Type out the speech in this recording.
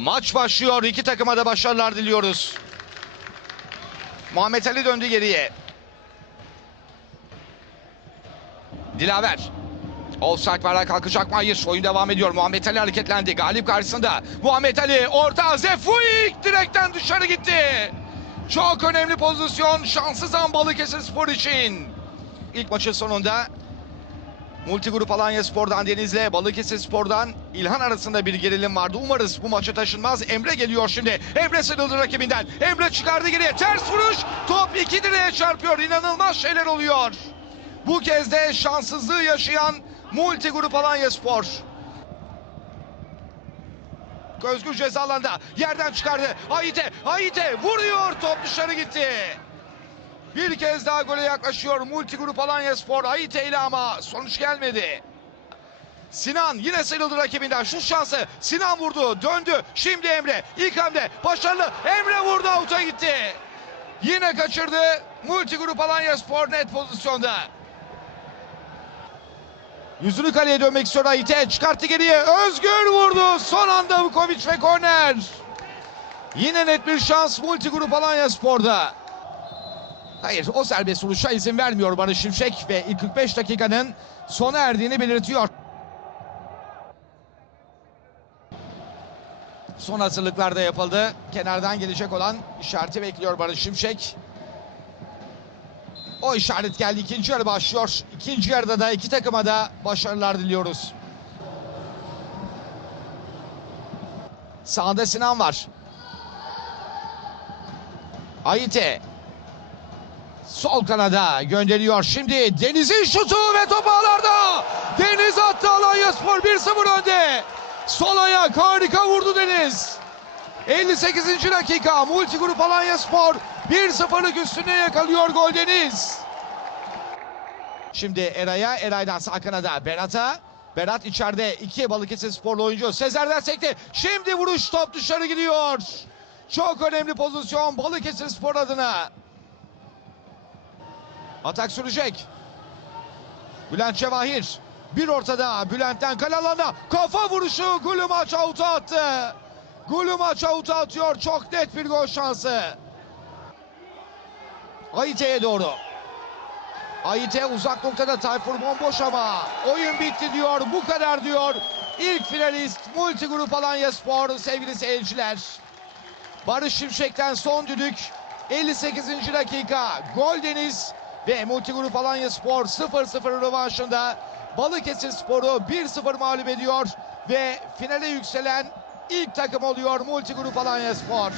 Maç başlıyor. İki takıma da başarılar diliyoruz. Muhammed Ali döndü geriye. Dilaver. Offside var kalkacak mı? Hayır. Oyun devam ediyor. Muhammed Ali hareketlendi. Galip karşısında. Muhammed Ali orta. Zefuik direkten dışarı gitti. Çok önemli pozisyon. Şanssız an Balıkesir Spor için. İlk maçın sonunda Multigrup Alanya Spor'dan Deniz'le Balıkesir Spor'dan İlhan arasında bir gerilim vardı. Umarız bu maça taşınmaz. Emre geliyor şimdi. Emre sıyrıldı rakibinden. Emre çıkardı geriye. Ters vuruş. Top iki direğe çarpıyor. İnanılmaz şeyler oluyor. Bu kez de şanssızlığı yaşayan Multigrup Alanya Spor. Özgür ceza alanında. Yerden çıkardı. Haite. Haite vuruyor. Top dışarı gitti. Bir kez daha gole yaklaşıyor Multigrup Alanya Spor. Haite ile ama sonuç gelmedi. Sinan yine sıyrıldı rakibinden. Şu şansı Sinan vurdu. Döndü. Şimdi Emre. İlk hamle. Başarılı. Emre vurdu. Out'a gitti. Yine kaçırdı. Multigrup Alanya Spor net pozisyonda. Yüzünü kaleye dönmek istiyor Haite. Çıkarttı geriye. Özgür vurdu. Son anda Vukovic ve korner. Yine net bir şans Multigrup Alanya Spor'da. Hayır o serbest vuruşa izin vermiyor Barış Şimşek ve ilk 45 dakikanın sona erdiğini belirtiyor. Son hazırlıklar da yapıldı. Kenardan gelecek olan işareti bekliyor Barış Şimşek. O işaret geldi. İkinci yarı başlıyor. İkinci yarıda da iki takıma da başarılar diliyoruz. Sağında Sinan var. Ayite Sol kanada gönderiyor. Şimdi Deniz'in şutu ve top ağlarda. Deniz attı Alanya Spor 1-0 önde. Sol ayak harika vurdu Deniz. 58. dakika Multigrup Alanya Spor 1-0'lık üstüne yakalıyor gol Deniz. Şimdi Eray'a, Eray'dan sağ kanada Berat'a. Berat içeride iki Balıkesir sporlu oyuncu. Sezer'den sekti. Şimdi vuruş top dışarı gidiyor. Çok önemli pozisyon Balıkesir Spor adına. Atak sürecek. Bülent Cevahir. Bir ortada Bülent'ten kale alana kafa vuruşu Gulumaç avuta attı. Gulumaç avuta atıyor. Çok net bir gol şansı. Ayite'ye doğru. Ayite uzak noktada Tayfur bomboş ama oyun bitti diyor. Bu kadar diyor. İlk finalist Multigrup Alanya Spor sevgili seyirciler. Barış Şimşek'ten son düdük. 58. dakika. Gol Deniz ve Multigrup Alanya Spor 0-0 rövanşında Balıkesir Spor'u 1-0 mağlup ediyor ve finale yükselen ilk takım oluyor Multigrup Alanya Spor.